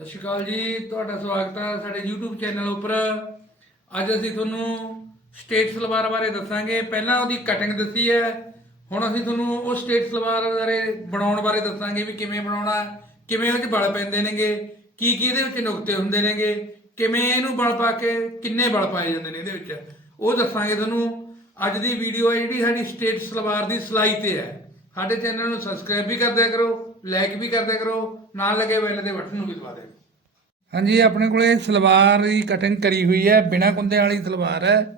ਸਤਿ ਸ਼੍ਰੀ ਅਕਾਲ ਜੀ, ਤੁਹਾਡਾ ਸਵਾਗਤ ਹੈ ਸਾਡੇ YouTube ਚੈਨਲ ਉੱਪਰ। ਅੱਜ ਅਸੀਂ ਤੁਹਾਨੂੰ ਸਟੇਟ ਸਲਵਾਰ ਬਾਰੇ ਦੱਸਾਂਗੇ। ਪਹਿਲਾਂ ਉਹਦੀ ਕਟਿੰਗ ਦੱਸੀ ਹੈ, ਹੁਣ ਅਸੀਂ ਤੁਹਾਨੂੰ ਉਹ ਸਟੇਟ ਸਲਵਾਰ ਬਾਰੇ ਬਣਾਉਣ ਬਾਰੇ ਦੱਸਾਂਗੇ ਵੀ ਕਿਵੇਂ ਬਣਾਉਣਾ ਕਿਵੇਂ ਉਹ 'ਚ ਬਲ ਪੈਂਦੇ ਨੇਗੇ, ਕੀ ਕੀ ਇਹਦੇ ਵਿੱਚ ਨੁਕਤੇ ਹੁੰਦੇ ਨੇਗੇ, ਕਿਵੇਂ ਇਹਨੂੰ ਬਲ ਪਾ ਕੇ ਕਿੰਨੇ ਬਲ ਪਾਏ ਜਾਂਦੇ ਨੇ ਇਹਦੇ ਵਿੱਚ। ਉਹ ਦੱਸਾਂਗੇ ਤੁਹਾਨੂੰ। ਅੱਜ ਦੀ ਵੀਡੀਓ ਹੈ ਜਿਹੜੀ ਸਾਡੀ ਸਟੇਟ ਸਲਵਾਰ ਦੀ ਸਿਲਾਈ ਤੇ ਹੈ। ਸਾਡੇ ਚੈਨਲ ਨੂੰ ਸਬਸਕ੍ਰਾਈਬ ਵੀ ਕਰ ਦਿਆ ਕਰੋ। ਲਾਈਕ ਵੀ ਕਰ ਕਰੋ, ਨਾਲ ਲੱਗੇ ਬੈਲ ਦੇ ਬਟਨ ਨੂੰ ਵੀ ਦਬਾ ਦਿਓ। ਹਾਂਜੀ, ਆਪਣੇ ਕੋਲੇ ਸਲਵਾਰ ਦੀ ਕਟਿੰਗ ਕਰੀ ਹੋਈ ਹੈ, ਬਿਨਾਂ ਕੁੰਦਿਆਂ ਵਾਲੀ ਸਲਵਾਰ ਹੈ।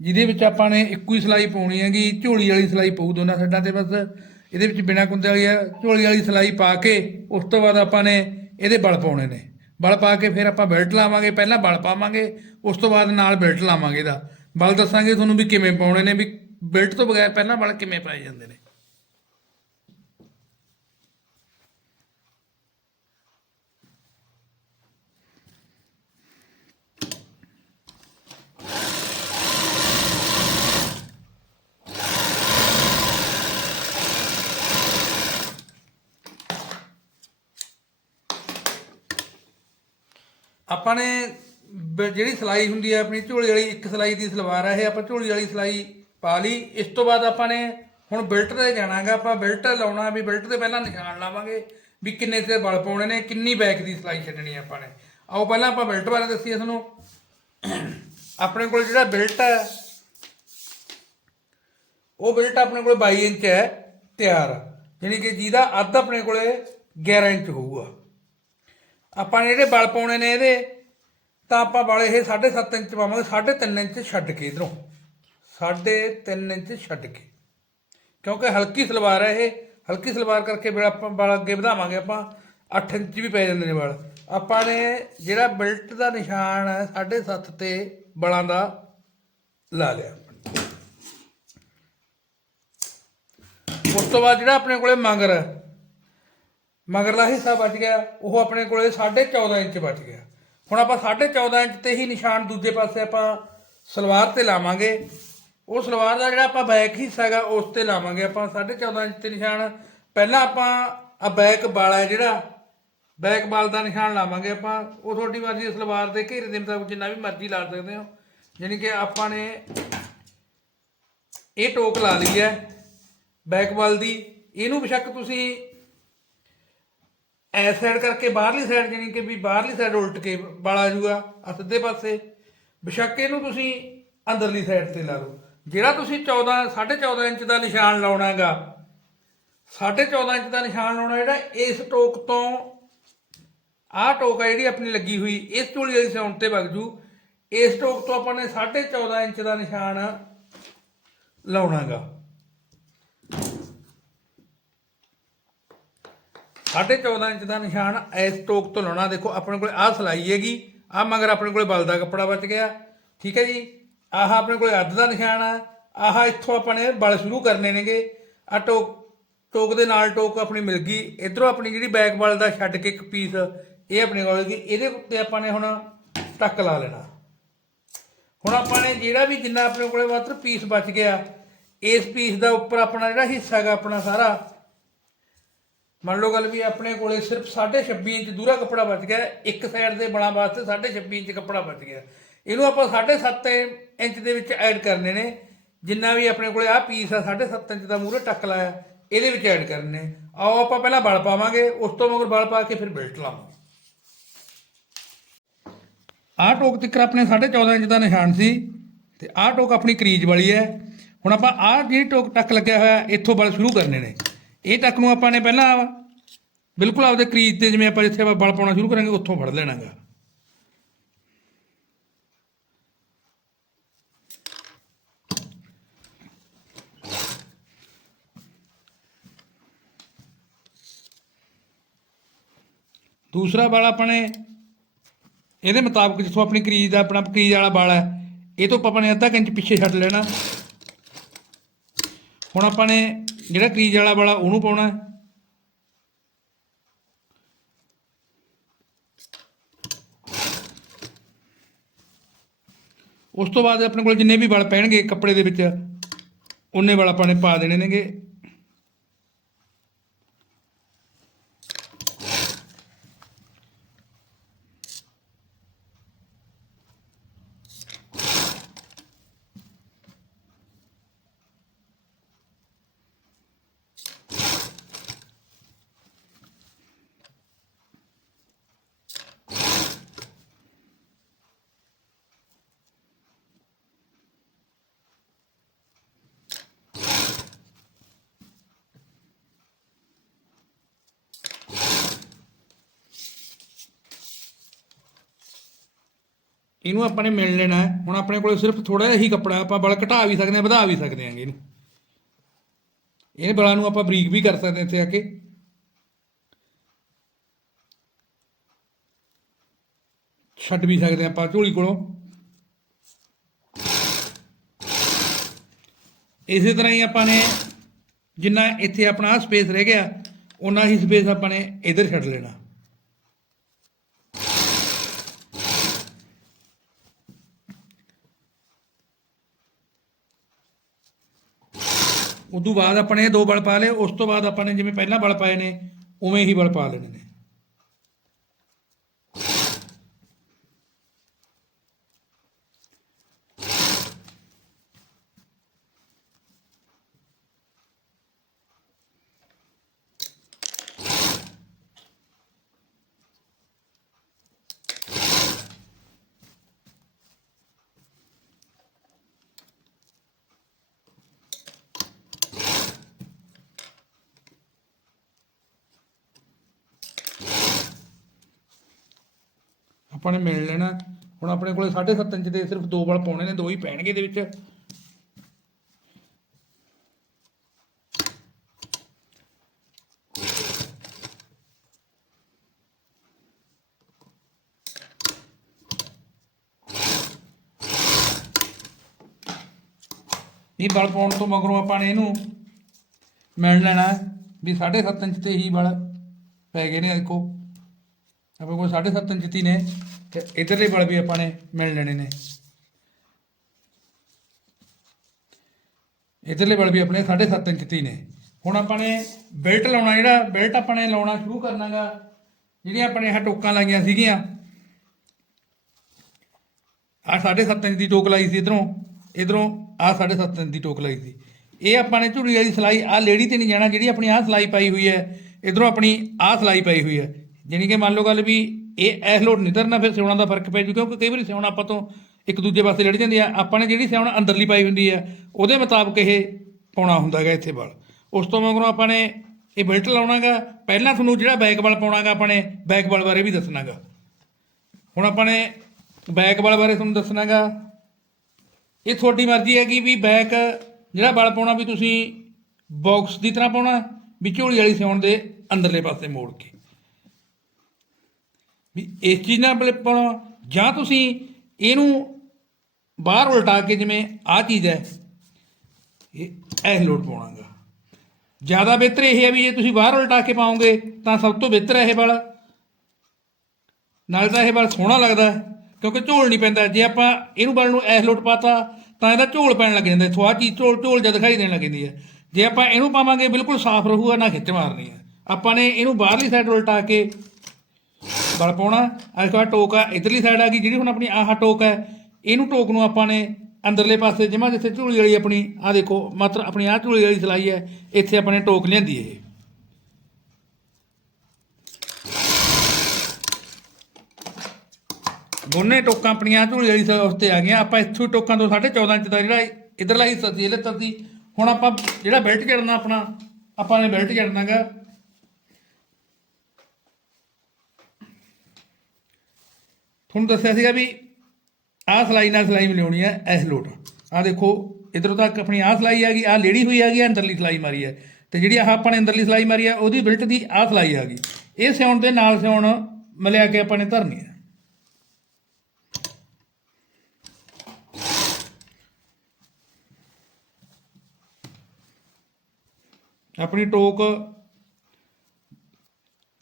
ਜਿਹਦੇ ਵਿੱਚ ਆਪਾਂ ਨੇ ਇੱਕੋ ਹੀ ਸਿਲਾਈ ਪਾਉਣੀ ਹੈਗੀ, ਝੋਲੀ ਵਾਲੀ ਸਿਲਾਈ ਪਊ ਦੋਨਾਂ ਸਾਈਡਾਂ ਤੇ ਬਸ। ਇਹਦੇ ਵਿੱਚ ਬਿਨਾਂ ਕੁੰਦੇ ਵਾਲੀ ਹੈ, ਝੋਲੀ ਵਾਲੀ ਸਿਲਾਈ ਪਾ ਕੇ, ਉਸ ਤੋਂ ਬਾਅਦ ਆਪਾਂ ਨੇ ਇਹਦੇ ਬਲ ਪਾਉਣੇ ਨੇ। ਬਲ ਪਾ ਕੇ ਫਿਰ ਆਪਾਂ ਬੈਲਟ ਲਾਵਾਂਗੇ, ਪਹਿਲਾਂ ਬਲ ਪਾਵਾਂਗੇ, ਉਸ ਤੋਂ ਬਾਅਦ ਨਾਲ ਬੈਲਟ ਲਾਵਾਂਗੇ ਇਹਦਾ। ਬਲ ਦੱਸਾਂਗੇ ਤੁਹਾਨੂੰ ਵੀ ਕਿਵੇਂ ਪਾਉਣੇ ਨੇ, ਵੀ ਬੈਲਟ ਤੋਂ ਬਗੈਰ ਪਹਿਲਾਂ ਬਲ ਕਿਵੇਂ ਪਾਏ ਜਾਂਦੇ ਨੇ। ਆਪਾਂ ਨੇ ਬ- ਜਿਹੜੀ ਸਿਲਾਈ ਹੁੰਦੀ ਹੈ ਆਪਣੀ ਝੋਲੀ ਵਾਲੀ, ਇੱਕ ਸਿਲਾਈ ਦੀ ਸਲਵਾਰ ਹੈ ਇਹ ਆਪਾਂ ਝੋਲੀ ਵਾਲੀ ਸਿਲਾਈ ਪਾ ਲਈ। ਇਸ ਤੋਂ ਬਾਅਦ ਆਪਾਂ ਨੇ ਹੁਣ ਬਿਲਟ ਤੇ ਜਾਣਾਗਾ, ਆਪਾਂ ਬਿਲਟ ਲਾਉਣਾ ਵੀ ਬਿਲਟ ਤੇ ਪਹਿਲਾਂ ਨਿਸ਼ਾਨ ਲਾਵਾਂਗੇ ਵੀ ਕਿੰਨੇ ਤੇ ਬਲ ਪਾਉਣੇ ਨੇ, ਕਿੰਨੀ ਬੈਕ ਦੀ ਸਿਲਾਈ ਛੱਡਣੀ ਹੈ ਆਪਾਂ ਨੇ। ਆਓ ਪਹਿਲਾਂ ਆਪਾਂ ਬਿਲਟ ਬਾਰੇ ਦੱਸੀਏ ਤੁਹਾਨੂੰ। ਆਪਣੇ ਕੋਲ ਜਿਹੜਾ ਬਿਲਟ ਹੈ ਉਹ ਬਿਲਟ ਆਪਣੇ ਕੋਲ 22 ਇੰਚ ਹੈ, ਤਿਆਰ। ਯਾਨੀ ਕਿ ਜਿਹਦਾ ਅੱਧ ਆਪਣੇ ਕੋਲੇ 11 ਇੰਚ ਹੋਊਗਾ। ਆਪਾਂ ਨੇ ਜਿਹੜੇ ਬਲ ਪਾਉਣੇ ਨੇ ਇਹਦੇ, ਤਾਂ ਆਪਾਂ ਬਲ ਇਹ 7.5 ਇੰਚ ਪਾਵਾਂਗੇ 3.5 ਇੰਚ ਛੱਡ ਕੇ ਇਧਰੋਂ। 3.5 ਇੰਚ ਛੱਡ ਕੇ। ਕਿਉਂਕਿ ਹਲਕੀ ਸਲਵਾਰ ਹੈ ਇਹ, ਹਲਕੀ ਸਲਵਾਰ ਕਰਕੇ ਬਲ ਆਪਾਂ ਬਲ ਅੱਗੇ ਵਧਾਵਾਂਗੇ, ਆਪਾਂ 8 ਇੰਚ ਵੀ ਪੈ ਜਾਂਦੇ ਨੇ ਬਲ। ਆਪਾਂ ਨੇ ਜਿਹੜਾ ਬੈਲਟ ਦਾ ਨਿਸ਼ਾਨ ਹੈ 7.5 ਤੇ ਬਲਾਂ ਦਾ, ਲਾ ਲਿਆ। ਉਸ ਤੋਂ ਬਾਅਦ ਜਿਹੜਾ ਆਪਣੇ ਕੋਲੇ ਮੰਗਰ ਹੈ ਮਗਰਲਾ ਹਿੱਸਾ ਬਚ ਗਿਆ, ਉਹ ਆਪਣੇ ਕੋਲੇ 14.5 ਇੰਚ ਬਚ ਗਿਆ। ਹੁਣ ਆਪਾਂ 14.5 ਇੰਚ ਤੇ ਹੀ ਨਿਸ਼ਾਨ ਦੂਜੇ ਪਾਸੇ ਆਪਾਂ ਸਲਵਾਰ ਤੇ ਲਾਵਾਂਗੇ। ਉਹ ਸਲਵਾਰ ਦਾ ਜਿਹੜਾ ਆਪਾਂ ਬੈਕ ਹਿੱਸਾ ਹੈਗਾ, ਉਸ ਤੇ ਲਾਵਾਂਗੇ ਆਪਾਂ 14.5 ਇੰਚ ਤੇ ਨਿਸ਼ਾਨ। ਪਹਿਲਾਂ ਆਪਾਂ ਆ ਬੈਕ ਵਾਲਾ ਹੈ ਜਿਹੜਾ, ਬੈਕ ਵਾਲ ਦਾ ਨਿਸ਼ਾਨ ਲਾਵਾਂਗੇ ਆਪਾਂ। ਉਹ ਤੁਹਾਡੀ ਮਰਜ਼ੀ ਸਲਵਾਰ ਦੇ ਘੇਰੇ ਦੇ ਮੁਤਾਬਕ ਜਿੰਨਾ ਵੀ ਮਰਜ਼ੀ ਲਾ ਸਕਦੇ ਹੋ। ਯਾਨੀ ਕਿ ਆਪਾਂ ਨੇ ਇਹ ਟੋਕ ਲਾ ਲਈ ਹੈ, ਬੈਕ ਵਾਲ ਦੀ। ਇਹਨੂੰ ਬੇਸ਼ੱਕ ਤੁਸੀਂ ਐਸ ਸਾਈਡ ਕਰਕੇ ਬਾਹਰਲੀ ਸਾਈਡ ਜਾਨੀ ਕਿ ਵੀ ਬਾਹਰਲੀ ਸਾਈਡ ਉਲਟ ਕੇ ਵਾਲ ਆ ਜੂਗਾ ਸਿੱਧੇ ਪਾਸੇ। ਬੇਸ਼ੱਕ ਇਹਨੂੰ ਤੁਸੀਂ ਅੰਦਰਲੀ ਸਾਈਡ ਤੇ ਲਾ ਲਓ। ਜਿਹੜਾ ਤੁਸੀਂ 14 14.5 ਇੰਚ ਦਾ ਨਿਸ਼ਾਨ ਲਾਉਣਾ ਹੈਗਾ 14.5 ਇੰਚ ਦਾ ਨਿਸ਼ਾਨ ਲਾਉਣਾ ਜਿਹੜਾ, ਇਸ ਟੋਕ ਤੋਂ ਆਹ ਟੋਕ ਆ ਜਿਹੜੀ ਆਪਣੀ ਲੱਗੀ ਹੋਈ, ਇਸ ਚੋਲੀ ਵਾਲੀ ਸਾਉਣ ਤੇ ਵਗ ਜੂ। ਇਸ ਟੋਕ ਤੋਂ ਆਪਾਂ ਨੇ 14.5 ਇੰਚ ਦਾ ਨਿਸ਼ਾਨ ਲਾਉਣਾਗਾ 14.5 ਇੰਚ ਦਾ ਨਿਸ਼ਾਨ ਇਸ ਟੋਕ ਤੋਂ ਲਾਉਣਾ। ਦੇਖੋ, ਆਪਣੇ ਕੋਲ ਆਹ ਸਲਾਈ ਹੈਗੀ, ਆਹ ਮਗਰ ਆਪਣੇ ਕੋਲ ਬਲ ਦਾ ਕੱਪੜਾ ਬਚ ਗਿਆ। ਠੀਕ ਹੈ ਜੀ? ਆਹ ਆਪਣੇ ਕੋਲ ਅੱਧ ਦਾ ਨਿਸ਼ਾਨ ਆ। ਆਹ ਇੱਥੋਂ ਆਪਾਂ ਨੇ ਬਲ ਸ਼ੁਰੂ ਕਰਨੇ ਨੇਗੇ। ਆ ਟੋਕ ਟੋਕ ਦੇ ਨਾਲ ਟੋਕ ਆਪਣੀ ਮਿਲ ਗਈ। ਇਧਰੋਂ ਆਪਣੀ ਜਿਹੜੀ ਬੈਕ ਬਲ ਦਾ ਛੱਡ ਕੇ ਇੱਕ ਪੀਸ ਇਹ ਆਪਣੇ ਕੋਲ ਗਈ ਇਹਦੇ ਉੱਤੇ ਆਪਾਂ ਨੇ ਹੁਣ ਟੱਕ ਲਾ ਲੈਣਾ। ਹੁਣ ਆਪਾਂ ਨੇ ਜਿਹੜਾ ਵੀ ਜਿੰਨਾ ਆਪਣੇ ਕੋਲੇ ਮਾਤਰ ਪੀਸ ਬਚ ਗਿਆ, ਇਸ ਪੀਸ ਦਾ ਉੱਪਰ ਆਪਣਾ ਜਿਹੜਾ ਹਿੱਸਾ ਹੈਗਾ ਆਪਣਾ ਸਾਰਾ ਮੰਨ ਲਓ ਗੱਲ ਵੀ ਆਪਣੇ ਕੋਲੇ ਸਿਰਫ 26.5 ਇੰਚ ਦੂਰਾ ਕੱਪੜਾ ਬਚ ਗਿਆ, ਇੱਕ ਸਾਈਡ ਦੇ ਬਣਾ ਵਾਸਤੇ 26.5 ਇੰਚ ਕੱਪੜਾ ਬਚ ਗਿਆ। ਇਹਨੂੰ ਆਪਾਂ 7.5 ਇੰਚ ਦੇ ਵਿੱਚ ਐਡ ਕਰਨੇ ਨੇ। ਜਿੰਨਾ ਵੀ ਆਪਣੇ ਕੋਲੇ ਆਹ ਪੀਸ ਆ 7.5 ਇੰਚ ਦਾ ਮੂਹਰੇ ਟੱਕ ਲਾਇਆ, ਇਹਦੇ ਵਿੱਚ ਐਡ ਕਰਨੇ ਆਓ ਆਪਾਂ ਪਹਿਲਾਂ ਬਲ ਪਾਵਾਂਗੇ, ਉਸ ਤੋਂ ਮਗਰ ਬਲ ਪਾ ਕੇ ਫਿਰ ਬਿਲਟ ਲਾਵਾਂਗੇ। ਆਹ ਟੋਕ ਤਿੱਕਰ ਆਪਣੇ 14.5 ਇੰਚ ਦਾ ਨਿਸ਼ਾਨ ਸੀ ਤੇ ਆਹ ਟੋਕ ਆਪਣੀ ਕਰੀਜ ਵਾਲੀ ਹੈ। ਹੁਣ ਆਪਾਂ ਆਹ ਜਿਹੜੀ ਟੋਕ ਟੱਕ ਲੱਗਿਆ ਹੋਇਆ, ਇੱਥੋਂ ਬਲ ਸ਼ੁਰੂ ਕਰਨੇ ਨੇ। ਇਹ ਟੱਕ ਨੂੰ ਆਪਾਂ ਨੇ ਪਹਿਲਾਂ ਬਿਲਕੁਲ ਆਪਦੇ ਕਰੀਜ ਤੇ ਜਿਵੇਂ ਆਪਾਂ ਜਿੱਥੇ ਆਪਾਂ ਬਲ ਪਾਉਣਾ ਸ਼ੁਰੂ ਕਰਾਂਗੇ, ਉੱਥੋਂ ਫੜ ਲੈਣਾਗਾ। ਦੂਸਰਾ ਵਾਲ ਆਪਾਂ ਨੇ ਇਹਦੇ ਮੁਤਾਬਕ ਜਿੱਥੋਂ ਆਪਣੀ ਕਰੀਜ ਦਾ, ਆਪਣਾ ਕਰੀਜ ਵਾਲਾ ਵਾਲ ਹੈ, ਇਹ ਤੋਂ ਆਪਾਂ ਨੇ ਅੱਧਾ ਕੁ ਇੰਚ ਪਿੱਛੇ ਛੱਡ ਲੈਣਾ। ਹੁਣ ਆਪਾਂ ਨੇ ਜਿਹੜਾ ਕਰੀਜ ਵਾਲਾ ਵਾਲਾ ਉਹਨੂੰ ਪਾਉਣਾ ਹੈ। ਉਸ ਤੋਂ ਬਾਅਦ ਆਪਣੇ ਕੋਲ ਜਿੰਨੇ ਵੀ ਵਲ ਪੈਣਗੇ ਕੱਪੜੇ ਦੇ ਵਿੱਚ, ਉਹਨੇ ਵਲ ਆਪਾਂ ਨੇ ਪਾ ਦੇਣੇ ਨੇਗੇ ਇਹਨੂੰ ਆਪਾਂ ਨੇ ਮਿਲ ਲੈਣਾ ਹੈ। ਹੁਣ ਆਪਣੇ ਕੋਲ ਸਿਰਫ ਥੋੜਾ ਜਿਹਾ ਹੀ ਕੱਪੜਾ ਆਪਾਂ ਬਲ ਘਟਾ ਵੀ ਸਕਦੇ ਹਾਂ, ਵਧਾ ਵੀ ਸਕਦੇ ਹਾਂ ਇਹਨੂੰ। ਇਹ ਬਲਾਂ ਨੂੰ ਆਪਾਂ ਬਰੀਕ ਵੀ ਕਰ ਸਕਦੇ ਹਾਂ ਇੱਥੇ ਆ ਕੇ। ਛੱਡ ਵੀ ਸਕਦੇ ਹਾਂ ਆਪਾਂ ਝੋਲੀ ਕੋਲੋਂ। ਇਸੇ ਤਰ੍ਹਾਂ ਹੀ ਆਪਾਂ ਨੇ ਜਿੰਨਾ ਇੱਥੇ ਆਪਣਾ ਸਪੇਸ ਰਹਿ ਗਿਆ ਉਨਾ ਹੀ ਸਪੇਸ ਆਪਾਂ ਨੇ ਇਧਰ ਛੱਡ ਲੈਣਾ। ਉਦੋਂ ਬਾਅਦ ਆਪਣੇ ਦੋ ਬਲ ਪਾ ਲਏ, ਉਸ ਤੋਂ ਬਾਅਦ ਆਪਾਂ ਨੇ ਜਿਵੇਂ ਪਹਿਲਾਂ ਬਲ ਪਾਏ ਨੇ, ਉਵੇਂ ਹੀ ਬਲ ਪਾ ਲੈਣੇ ਨੇ। ਆਪਾਂ ਨੇ ਮਿਲ ਲੈਣਾ। ਹੁਣ ਆਪਣੇ ਕੋਲੇ 7.5 ਇੰਚ ਦੇ ਸਿਰਫ ਦੋ ਬਲ ਪਾਉਣੇ ਨੇ, ਦੋ ਹੀ ਪੈਣਗੇ ਇਹਦੇ ਵਿੱਚ। ਇਹ ਬਲ ਪਾਉਣ ਤੋਂ ਮਗਰੋਂ ਆਪਾਂ ਨੇ ਇਹਨੂੰ ਮਿਲ ਲੈਣਾ ਹੈ ਵੀ 7.5 ਇੰਚ ਤੇ ਹੀ ਬਲ ਪੈ ਗਏ ਨੇ ਦੇਖੋ। ਆਪਣੇ ਕੋਲ 7.5 ਇੰਚ ਤੀ ਨੇ। ਤੇ ਇਧਰਲੇ ਬਲ ਵੀ ਆਪਾਂ ਨੇ ਮਿਲ ਲੈਣੇ ਨੇ। ਇਧਰਲੇ ਬਲ ਵੀ ਆਪਣੇ 7.5 ਇੰਚ ਤੀ ਨੇ। ਹੁਣ ਆਪਾਂ ਨੇ ਬੈਲਟ ਲਾਉਣਾ, ਜਿਹੜਾ ਬੈਲਟ ਆਪਾਂ ਨੇ ਲਾਉਣਾ ਸ਼ੁਰੂ ਕਰਨਾਗਾ, ਜਿਹੜੀਆਂ ਆਪਣੇ ਆਹ ਟੋਕਾਂ ਲਾਈਆਂ ਸੀਗੀਆਂ। ਆਹ 7.5 ਇੰਚ ਦੀ ਟੋਕ ਲਾਈ ਸੀ ਇਧਰੋਂ ਇਧਰੋਂ ਆਹ 7.5 ਇੰਚ ਦੀ ਟੋਕ ਲਾਈ ਸੀ। ਇਹ ਆਪਾਂ ਨੇ ਝੁਰੀ ਵਾਲੀ ਸਲਾਈ, ਆਹ ਲੇਡੀ ਤੇ ਨਹੀਂ ਜਾਣਾ, ਜਿਹੜੀ ਆਪਣੀ ਆਹ ਸਲਾਈ ਪਾਈ ਹੋਈ ਹੈ, ਇਧਰੋਂ ਆਪਣੀ ਆਹ ਸਲਾਈ ਪਾਈ ਹੋਈ ਹੈ। ਜਾਣੀ ਕਿ ਮੰਨ ਲਓ ਗੱਲ ਵੀ ਇਹ ਇਹ ਲੋੜ ਨਹੀਂ ਧਰਨਾ ਫਿਰ ਸਿਉਣਾ ਦਾ ਫ਼ਰਕ ਪੈ ਜੂ, ਕਿਉਂਕਿ ਕਈ ਵਾਰੀ ਸਿਉਣਾ ਆਪਾਂ ਤੋਂ ਇੱਕ ਦੂਜੇ ਪਾਸੇ ਲੜ ਜਾਂਦੀ ਆ। ਆਪਾਂ ਨੇ ਜਿਹੜੀ ਸਿਉਣਾ ਅੰਦਰਲੀ ਪਾਈ ਹੁੰਦੀ ਹੈ ਉਹਦੇ ਮੁਤਾਬਕ ਇਹ ਪਾਉਣਾ ਹੁੰਦਾ ਹੈਗਾ ਇੱਥੇ ਬਲ। ਉਸ ਤੋਂ ਮਗਰੋਂ ਆਪਾਂ ਨੇ ਇਹ ਬੈਲਟ ਲਾਉਣਾਗਾ, ਪਹਿਲਾਂ ਤੁਹਾਨੂੰ ਜਿਹੜਾ ਬੈਕ ਬਲ ਪਾਉਣਾਗਾ ਆਪਾਂ ਨੇ ਬੈਕ ਬਲ ਬਾਰੇ ਵੀ ਦੱਸਣਾਗਾ। ਹੁਣ ਆਪਾਂ ਨੇ ਬੈਕ ਬਲ ਬਾਰੇ ਤੁਹਾਨੂੰ ਦੱਸਣਾਗਾ, ਇਹ ਤੁਹਾਡੀ ਮਰਜ਼ੀ ਹੈਗੀ ਵੀ ਬੈਕ ਜਿਹੜਾ ਬਲ ਪਾਉਣਾ ਵੀ ਤੁਸੀਂ ਬਾਕਸ ਦੀ ਤਰ੍ਹਾਂ ਪਾਉਣਾ, ਵੀ ਝੋਲੀ ਵਾਲੀ ਸਿਉਣ ਦੇ ਅੰਦਰਲੇ ਪਾਸੇ ਮੋੜ ਕੇ। ਵੀ ਇਸ ਚੀਜ਼ ਨਾਲ ਬਲ ਪਾਉਣਾ ਜਾਂ ਤੁਸੀਂ ਇਹਨੂੰ ਬਾਹਰ ਉਲਟਾ ਕੇ ਜਿਵੇਂ ਆਹ ਚੀਜ਼ ਹੈ, ਇਹ ਐ ਲੋਡ ਪਾਉਣਾਗਾ। ਜ਼ਿਆਦਾ ਬਿਹਤਰ ਇਹ ਹੈ ਵੀ ਜੇ ਤੁਸੀਂ ਬਾਹਰ ਉਲਟਾ ਕੇ ਪਾਓਗੇ ਤਾਂ ਸਭ ਤੋਂ ਬਿਹਤਰ ਹੈ ਇਹ ਬਲ। ਨਾਲ ਤਾਂ ਇਹ ਬਲ ਸੋਹਣਾ ਲੱਗਦਾ, ਕਿਉਂਕਿ ਝੋਲ ਨਹੀਂ ਪੈਂਦਾ। ਜੇ ਆਪਾਂ ਇਹਨੂੰ ਬਲ ਨੂੰ ਐਸ ਲੋਟ ਪਾਤਾ, ਤਾਂ ਇਹਦਾ ਝੋਲ ਪੈਣ ਲੱਗ ਜਾਂਦਾ। ਇੱਥੋਂ ਆਹ ਚੀਜ਼ ਝੋਲ ਝੋਲ ਜਿਹਾ ਦਿਖਾਈ ਦੇਣ ਲੱਗ ਜਾਂਦੀ ਹੈ। ਜੇ ਆਪਾਂ ਇਹਨੂੰ ਪਾਵਾਂਗੇ, ਬਿਲਕੁਲ ਸਾਫ਼ ਰਹੂਗਾ, ਨਾ ਖਿੱਚ ਮਾਰਨੀ ਹੈ। ਆਪਾਂ ਨੇ ਇਹਨੂੰ ਬਾਹਰਲੀ ਸਾਈਡ ਉਲਟਾ ਕੇ ਬਲ ਪਾਉਣਾ, ਅੱਜ ਬਾਅਦ ਟੋਕ ਆ, ਇਧਰਲੀ ਸਾਈਡ ਆ ਗਈ, ਜਿਹੜੀ ਹੁਣ ਆਪਣੀ ਆਹ ਟੋਕ ਹੈ, ਇਹਨੂੰ ਟੋਕ ਨੂੰ ਆਪਾਂ ਨੇ ਅੰਦਰਲੇ ਪਾਸੇ ਜਿਵੇਂ ਜਿੱਥੇ ਝੂਲੀ ਵਾਲੀ ਆਪਣੀ ਆ ਦੇਖੋ, ਮਾਤਰ ਆਪਣੀ ਆਹ ਝੂਲੀ ਵਾਲੀ ਸਲਾਈ ਹੈ, ਇੱਥੇ ਆਪਾਂ ਨੇ ਟੋਕ ਲਿਆਂਦੀ ਇਹ। ਦੋਨੇ ਟੋਕਾਂ ਆਪਣੀਆਂ ਝੂਲੀ ਵਾਲੀ ਉਸ ਤੇ ਆ ਗਈਆਂ, ਆਪਾਂ ਇੱਥੋਂ ਟੋਕਾਂ ਤੋਂ 14.5 ਇੰਚ ਦਾ ਜਿਹੜਾ ਇਧਰਲਾ ਹਿੱਸਾ ਸੀ, ਇਹ ਲੱਤਾ ਸੀ, ਹੁਣ ਆਪਾਂ ਜਿਹੜਾ ਬੈਲਟ ਜੜਨਾ ਆਪਣਾ, ਆਪਾਂ ਨੇ ਬੈਲਟ ਜੜਨਾਗਾ ਤੁਹਾਨੂੰ ਦੱਸਿਆ ਸੀਗਾ ਵੀ ਆਹ ਸਲਾਈ ਨਾਲ ਸਲਾਈ ਮਿਲਾਉਣੀ ਹੈ ਇਸ ਲੋਟ। ਆਹ ਦੇਖੋ, ਇਧਰੋਂ ਤੱਕ ਆਪਣੀ ਆਹ ਸਲਾਈ ਆ ਗਈ, ਆਹ ਲੇੜੀ ਹੋਈ ਆ ਗਈ ਆਹ ਅੰਦਰਲੀ ਸਲਾਈ ਮਾਰੀ ਹੈ। ਤੇ ਜਿਹੜੀ ਆਹ ਆਪਾਂ ਨੇ ਅੰਦਰਲੀ ਸਲਾਈ ਮਾਰੀ ਹੈ, ਉਹਦੀ ਬਿਲਟ ਦੀ ਆਹ ਸਲਾਈ ਆ ਗਈ। ਇਹ ਸਿਉਣ ਦੇ ਨਾਲ ਸਿਉਣ ਮਿਲਿਆ ਕੇ ਆਪਾਂ ਨੇ ਧਰਨੀ ਹੈ। ਆਪਣੀ ਟੋਕ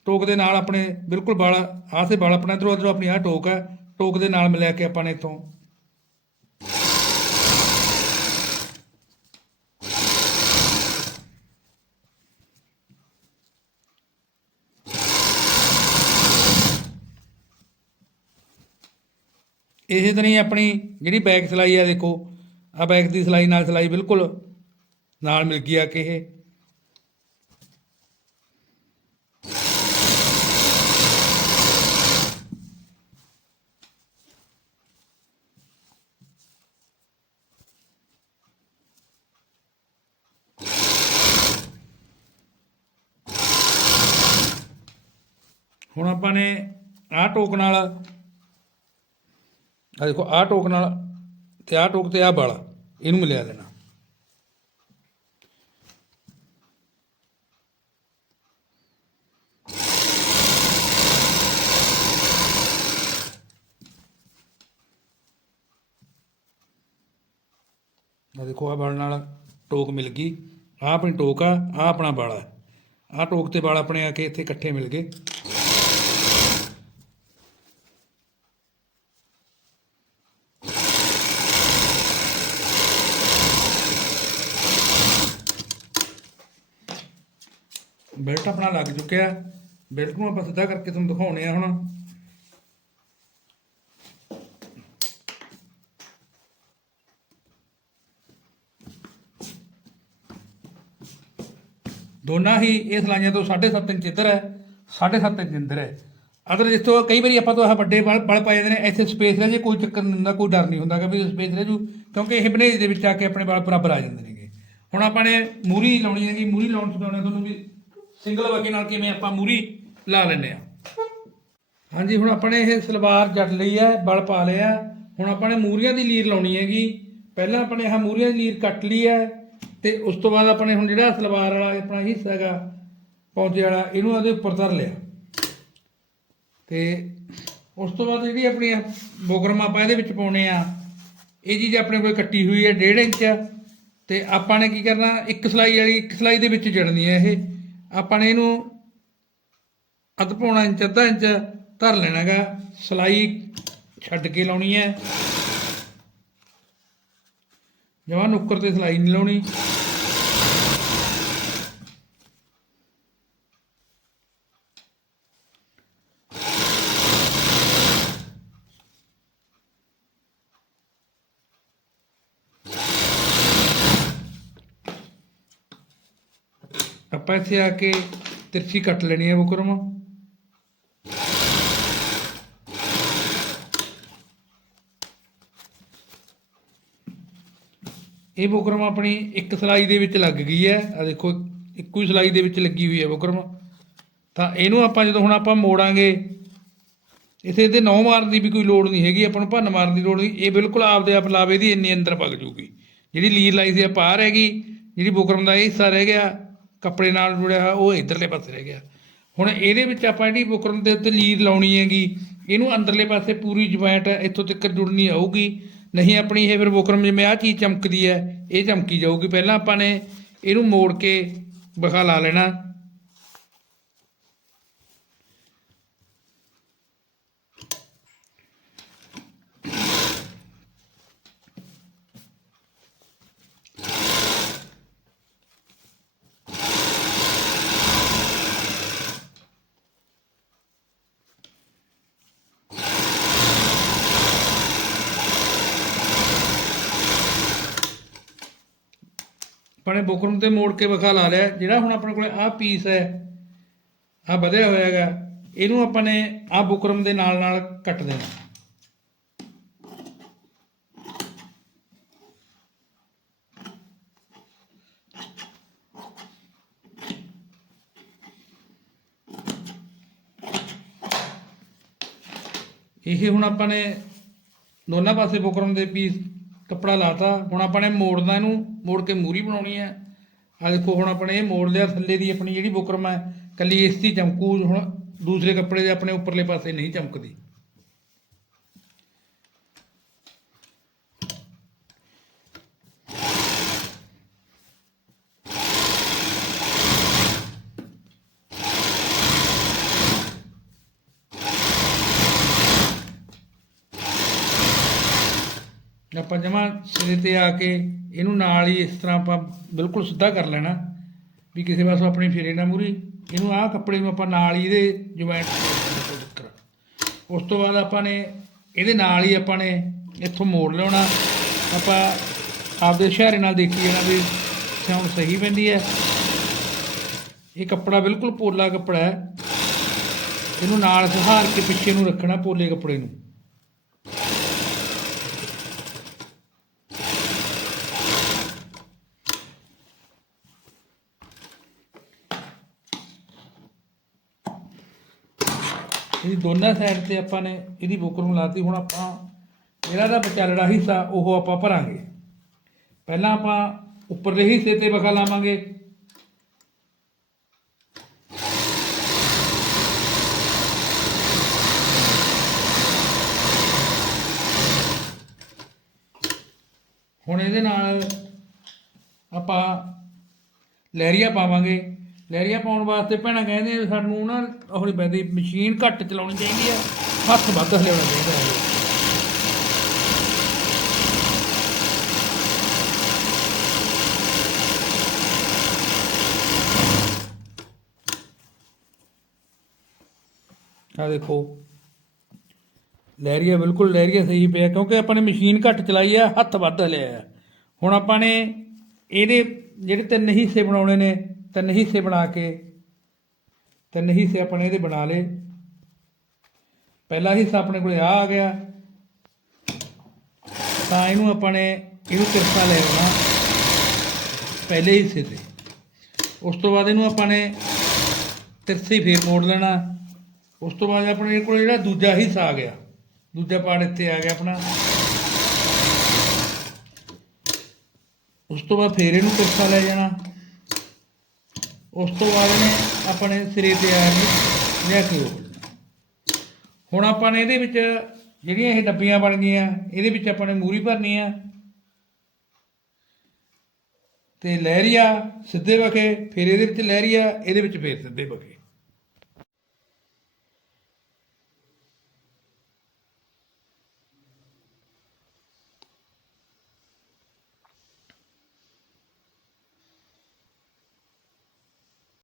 ਟੋਕ ਦੇ ਨਾਲ ਆਪਣੇ ਬਿਲਕੁਲ ਵਾਲ ਆਸੇ ਵਾਲ ਆਪਣਾ ਇਧਰੋਂ ਇਧਰੋਂ ਆਪਣੀ ਆਹ ਟੋਕ ਹੈ, ਟੋਕ ਦੇ ਨਾਲ ਮਿਲਾ ਕੇ ਆਪਾਂ ਨੇ ਇੱਥੋਂ। ਇਸੇ ਤਰ੍ਹਾਂ ਹੀ ਆਪਣੀ ਜਿਹੜੀ ਬੈਕ ਸਿਲਾਈ ਆ ਦੇਖੋ ਆ ਬੈਕ ਦੀ ਸਿਲਾਈ ਨਾਲ ਸਿਲਾਈ ਬਿਲਕੁਲ ਨਾਲ ਮਿਲ ਗਈ ਆ ਕਿ ਇਹ। ਹੁਣ ਆਪਾਂ ਨੇ ਆਹ ਟੋਕ ਨਾਲ ਆ ਦੇਖੋ, ਆਹ ਟੋਕ ਨਾਲ ਤੇ ਆਹ ਟੋਕ ਤੇ ਆਹ ਵਾਲਾ, ਇਹਨੂੰ ਮਿਲਿਆ ਦੇਣਾ। ਆ ਦੇਖੋ ਆ ਬਲ ਨਾਲ ਟੋਕ ਮਿਲ ਗਈ। ਆ ਆਪਣੀ ਟੋਕ ਆ ਆ ਆਪਣਾ ਬਾਲਾ ਆ। ਟੋਕ ਤੇ ਵਾਲ ਆਪਣੇ ਆ ਕੇ ਇੱਥੇ ਇਕੱਠੇ ਮਿਲ ਗਏ ਬੈਲਟ ਆਪਣਾ ਲੱਗ ਚੁੱਕਿਆ। ਬੈਲਟ ਨੂੰ ਆਪਾਂ ਸਿੱਧਾ ਕਰਕੇ ਤੁਹਾਨੂੰ ਦਿਖਾਉਣੇ ਆ ਹੁਣ। ਦੋਨਾਂ ਹੀ ਇਹ ਸਲਾਈਆਂ ਤੋਂ 7.5 ਇੰਚ ਇੱਧਰ ਹੈ 7.5 ਇੰਚ ਅੰਦਰ ਹੈ। ਅਗਰ ਤੋਂ ਕਈ ਵਾਰੀ ਆਪਾਂ ਤੋਂ ਆਹ ਵੱਡੇ ਬਲ ਬਲ ਪਾਏ ਜਾਂਦੇ ਨੇ, ਇੱਥੇ ਸਪੇਸ ਰਹਿ ਜੇ, ਕੋਈ ਚੱਕਰ ਨਹੀਂ ਹੁੰਦਾ, ਕੋਈ ਡਰ ਨਹੀਂ ਹੁੰਦਾ ਕਿ ਵੀ ਸਪੇਸ ਰਹਿ ਜੂ, ਕਿਉਂਕਿ ਇਹ ਬਨੇਜ ਦੇ ਵਿੱਚ ਆ ਕੇ ਆਪਣੇ ਬਲ ਬਰਾਬਰ ਆ ਜਾਂਦੇ ਨੇਗੇ। ਹੁਣ ਆਪਾਂ ਨੇ ਮੂਰੀ ਲਾਉਣੀ ਹੈਗੀ, ਮੂਰੀ ਲਾਉਣ ਸਿਖਾਉਣਾ ਤੁਹਾਨੂੰ ਵੀ ਸਿੰਗਲ ਵਗੇ ਨਾਲ ਕਿਵੇਂ ਆਪਾਂ ਮੂਰੀ ਲਾ ਲੈਂਦੇ ਆ ਹਾਂਜੀ, ਹੁਣ ਆਪਾਂ ਨੇ ਇਹ ਸਲਵਾਰ ਜੱਟ ਲਈ ਹੈ, ਬਲ ਪਾ ਲਿਆ ਹੁਣ ਆਪਾਂ ਨੇ ਮੂਰੀਆਂ ਦੀ ਲੀਰ ਲਾਉਣੀ ਹੈਗੀ। ਪਹਿਲਾਂ ਆਪਾਂ ਨੇ ਇਹ ਮੂਰੀਆਂ ਦੀ ਲੀਰ ਕੱਟ ਲਈ ਹੈ ਤੇ ਉਸ ਤੋਂ ਬਾਅਦ ਆਪਾਂ ਨੇ ਹੁਣ ਜਿਹੜਾ ਸਲਵਾਰ ਵਾਲਾ ਆਪਣਾ ਹਿੱਸਾ ਹੈਗਾ ਪੌਂਚੇ ਵਾਲਾ, ਇਹਨੂੰ ਉਹਦੇ ਉੱਪਰ ਧਰ ਲਿਆ। ਤੇ ਉਸ ਤੋਂ ਬਾਅਦ ਜਿਹੜੀ ਆਪਣੀ ਬੋਗਰਮ ਆਪਾਂ ਇਹਦੇ ਵਿੱਚ ਪਾਉਣੇ ਆ, ਇਹ ਚੀਜ਼ ਆਪਣੇ ਕੋਲ ਕੱਟੀ ਹੋਈ ਹੈ 1.5 ਇੰਚ। ਤੇ ਆਪਾਂ ਨੇ ਕੀ ਕਰਨਾ, ਇੱਕ ਸਲਾਈ ਵਾਲੀ, ਇੱਕ ਸਲਾਈ ਦੇ ਵਿੱਚ ਜੜਨੀ ਹੈ ਇਹ। ਆਪਾਂ ਨੇ ਇਹਨੂੰ ਅੱਧ ਪੌਣਾ ਇੰਚ, ਅੱਧਾ ਇੰਚ ਧਰ ਲੈਣਾ ਗਾ ਸਲਾਈ ਛੱਡ ਕੇ ਲਾਉਣੀ ਹੈ। ਜਵਾਂ ਨੁੱਕਰ ਤੇ ਸਲਾਈ ਨਹੀਂ ਲਾਉਣੀ। ਆਪਾਂ ਇੱਥੇ ਆ ਕੇ ਤਿਰਛੀ ਕੱਟ ਲੈਣੀ ਹੈ ਬੁਕਰਮ। ਇਹ ਬੁਕਰਮ ਆਪਣੀ ਇੱਕ ਸਲਾਈ ਦੇ ਵਿੱਚ ਲੱਗ ਗਈ ਹੈ। ਆ ਦੇਖੋ, ਇੱਕੋ ਹੀ ਸਲਾਈ ਦੇ ਵਿੱਚ ਲੱਗੀ ਹੋਈ ਹੈ ਬੁਕਰਮ। ਤਾਂ ਇਹਨੂੰ ਆਪਾਂ ਜਦੋਂ ਹੁਣ ਆਪਾਂ ਮੋੜਾਂਗੇ, ਇਥੇ ਇਹਦੇ ਨੌ ਮਾਰਨ ਦੀ ਵੀ ਕੋਈ ਲੋੜ ਨਹੀਂ ਹੈਗੀ, ਆਪਾਂ ਨੂੰ ਭੰਨ ਮਾਰਨ ਦੀ ਲੋੜ ਨਹੀਂ। ਇਹ ਬਿਲਕੁਲ ਆਪਦੇ ਆਪ ਲਾਵੇ ਦੀ, ਇੰਨੀ ਅੰਦਰ ਵਗ ਜੂਗੀ। ਜਿਹੜੀ ਲੀਰ ਲਾਈ ਸੀ ਆ ਆਹ ਰਹਿ ਗਈ। ਜਿਹੜੀ ਬੁਕਰਮ ਦਾ ਇਹ ਹਿੱਸਾ ਰਹਿ ਗਿਆ ਕੱਪੜੇ ਨਾਲ ਜੁੜਿਆ ਹੋਇਆ, ਉਹ ਇਧਰਲੇ ਪਾਸੇ ਰਹਿ ਗਿਆ। ਹੁਣ ਇਹਦੇ ਵਿੱਚ ਆਪਾਂ ਜਿਹੜੀ ਬੁਕਰਮ ਦੇ ਉੱਤੇ ਲੀਰ ਲਾਉਣੀ ਹੈਗੀ, ਇਹਨੂੰ ਅੰਦਰਲੇ ਪਾਸੇ ਪੂਰੀ ਜੁਆਇੰਟ ਇੱਥੋਂ ਤੱਕ ਜੁੜਨੀ ਆਊਗੀ। ਨਹੀਂ ਆਪਣੀ ਇਹ ਫਿਰ ਬੁਕਰਮ ਜਿਵੇਂ ਆਹ ਚੀਜ਼ ਚਮਕਦੀ ਹੈ, ਇਹ ਚਮਕੀ ਜਾਊਗੀ। ਪਹਿਲਾਂ ਆਪਾਂ ਨੇ ਇਹਨੂੰ ਮੋੜ ਕੇ ਬਖਾ ਲਾ ਲੈਣਾ। ਆਪਣੇ ਬੁਕਰਮ ਤੇ ਮੋੜ ਕੇ ਵਿਖਾ ਲਾ ਲਿਆ। ਜਿਹੜਾ ਹੁਣ ਆਪਣੇ ਕੋਲੇ ਆਹ ਪੀਸ ਹੈ, ਆਹ ਵਧਿਆ ਹੋਇਆ ਹੈਗਾ, ਇਹਨੂੰ ਆਪਾਂ ਨੇ ਆਹ ਬੁਕਰਮ ਦੇ ਨਾਲ ਨਾਲ ਕੱਟ ਦੇਣਾ। ਇਹ ਹੁਣ ਆਪਾਂ ਨੇ ਦੋਨਾਂ ਪਾਸੇ ਬੁਕਰਮ ਦੇ ਪੀਸ ਕੱਪੜਾ ਲਾਤਾ। ਹੁਣ ਆਪਾਂ ਨੇ ਮੋੜਨਾ ਇਹਨੂੰ ਮੋੜ ਕੇ ਮੂਰੀ ਬਣਾਉਣੀ ਹੈ। ਆ ਦੇਖੋ, ਹੁਣ ਆਪਣੇ ਇਹ ਮੋੜ ਲਿਆ ਥੱਲੇ ਦੀ ਆਪਣੀ ਜਿਹੜੀ ਬੁਕਰਮ ਹੈ, ਕੱਲੀ ਇਸ ਦੀ ਚਮਕੂ, ਹੁਣ ਦੂਸਰੇ ਕੱਪੜੇ ਦੇ ਆਪਣੇ ਉੱਪਰਲੇ ਪਾਸੇ ਨਹੀਂ ਚਮਕਦੀ। ਆਪਾਂ ਜਮਾ ਸਿਰੇ ਤੇ ਆ ਕੇ ਇਹਨੂੰ ਨਾਲ ਹੀ ਇਸ ਤਰ੍ਹਾਂ ਆਪਾਂ ਬਿਲਕੁਲ ਸਿੱਧਾ ਕਰ ਲੈਣਾ, ਵੀ ਕਿਸੇ ਪਾਸੋਂ ਆਪਣੀ ਫੇਰੇ ਨਾ ਮੂਰੀ, ਇਹਨੂੰ ਆਹ ਕੱਪੜੇ ਨੂੰ ਆਪਾਂ ਨਾਲ ਹੀ ਇਹਦੇ ਜੁਆਇੰਟ ਉਸ ਤੋਂ ਬਾਅਦ ਆਪਾਂ ਨੇ ਇਹਦੇ ਨਾਲ ਹੀ ਆਪਾਂ ਨੇ ਇੱਥੋਂ ਮੋੜ ਲਿਆਉਣਾ। ਆਪਾਂ ਆਪਦੇ ਇਸ਼ਾਰੇ ਨਾਲ ਦੇਖੀ ਜਾਣਾ ਵੀ ਸਿਉਣ ਸਹੀ ਪੈਂਦੀ ਹੈ। ਇਹ ਕੱਪੜਾ ਬਿਲਕੁਲ ਪੋਲਾ ਕੱਪੜਾ ਹੈ। ਇਹਨੂੰ ਨਾਲ ਸਹਾਰ ਕੇ ਪਿੱਛੇ ਨੂੰ ਰੱਖਣਾ ਪੋਲੇ ਕੱਪੜੇ ਨੂੰ ਇਹਦੀ ਦੋਨਾਂ ਸਾਈਡ ਤੇ ਆਪਾਂ ਨੇ ਇਹਦੀ ਬੁਕਰਮ ਲਾਤੀ, ਹੁਣ ਆਪਾਂ ਇਹਦਾ ਦਾ ਵਿਚਾਲੜਾ ਹਿੱਸਾ ਉਹ ਆਪਾਂ ਭਰਾਂਗੇ। ਪਹਿਲਾਂ ਆਪਾਂ ਉੱਪਰਲੇ ਹਿੱਸੇ ਤੇ ਵਖਾ ਲਾਵਾਂਗੇ। ਹੁਣ ਇਹਦੇ ਨਾਲ ਆਪਾਂ ਲਹਿਰੀਆ ਪਾਵਾਂਗੇ। ਲਹਿਰੀਆਂ ਪਾਉਣ ਵਾਸਤੇ ਭੈਣਾਂ ਕਹਿੰਦੇ ਆ ਵੀ ਸਾਨੂੰ ਨਾ ਉਹ ਨਹੀਂ ਪੈਂਦੀ, ਮਸ਼ੀਨ ਘੱਟ ਚਲਾਉਣੀ ਚਾਹੀਦੀ ਆ, ਹੱਥ ਵੱਧ ਹਿਲਾਉਣਾ ਚਾਹੀਦਾ ਹੈ। ਆ ਦੇਖੋ ਲਹਿਰੀਆ ਬਿਲਕੁਲ ਲਹਿਰੀਆ ਸਹੀ ਪਿਆ, ਕਿਉਂਕਿ ਆਪਾਂ ਨੇ ਮਸ਼ੀਨ ਘੱਟ ਚਲਾਈ ਆ, ਹੱਥ ਵੱਧ ਹਲਿਆ ਹੁਣ ਆਪਾਂ ਨੇ ਇਹਦੇ ਜਿਹੜੇ ਤਿੰਨ ਹਿੱਸੇ ਬਣਾਉਣੇ ਨੇ ਤਿੰਨ ਹਿੱਸੇ ਬਣਾ ਕੇ, ਤਿੰਨ ਹਿੱਸੇ ਆਪਣੇ ਇਹਦੇ ਬਣਾ ਲਏ। ਪਹਿਲਾ ਹਿੱਸਾ ਆਪਣੇ ਕੋਲੇ ਆ ਆ ਗਿਆ। ਤਾਂ ਇਹਨੂੰ ਆਪਾਂ ਨੇ ਇਹਨੂੰ ਤਿਰਛਾ ਲੈ ਲੈਣਾ ਪਹਿਲੇ ਹਿੱਸੇ ਤੇ। ਉਸ ਤੋਂ ਬਾਅਦ ਇਹਨੂੰ ਆਪਾਂ ਨੇ ਤਿਰਸੀ ਫੇਰ ਮੋੜ ਲੈਣਾ। ਉਸ ਤੋਂ ਬਾਅਦ ਆਪਣੇ ਕੋਲ ਜਿਹੜਾ ਦੂਜਾ ਹਿੱਸਾ ਆ ਗਿਆ। ਦੂਜਾ ਪਾਰਟ ਇੱਥੇ ਆ ਗਿਆ ਆਪਣਾ। ਉਸ ਤੋਂ ਬਾਅਦ ਫੇਰ ਇਹਨੂੰ ਤਿਰਛਾ ਲੈ ਜਾਣਾ। ਉਸ ਤੋਂ ਬਾਅਦ ਇਹਨੇ ਆਪਣੇ ਸਿਰੇ ਤੇ ਆ ਕੇ ਲੈ ਕੇ ਹੁਣ ਆਪਾਂ ਨੇ ਇਹਦੇ ਵਿੱਚ ਜਿਹੜੀਆਂ ਇਹ ਡੱਬੀਆਂ ਬਣ ਗਈਆਂ, ਇਹਦੇ ਵਿੱਚ ਆਪਾਂ ਨੇ ਮੂਰੀ ਭਰਨੀ ਆ ਤੇ ਲਹਿਰੀਆ ਸਿੱਧੇ ਵਕੇ ਫਿਰ ਇਹਦੇ ਵਿੱਚ ਲਹਿਰੀਆ, ਇਹਦੇ ਵਿੱਚ ਫਿਰ ਸਿੱਧੇ ਵਕੇ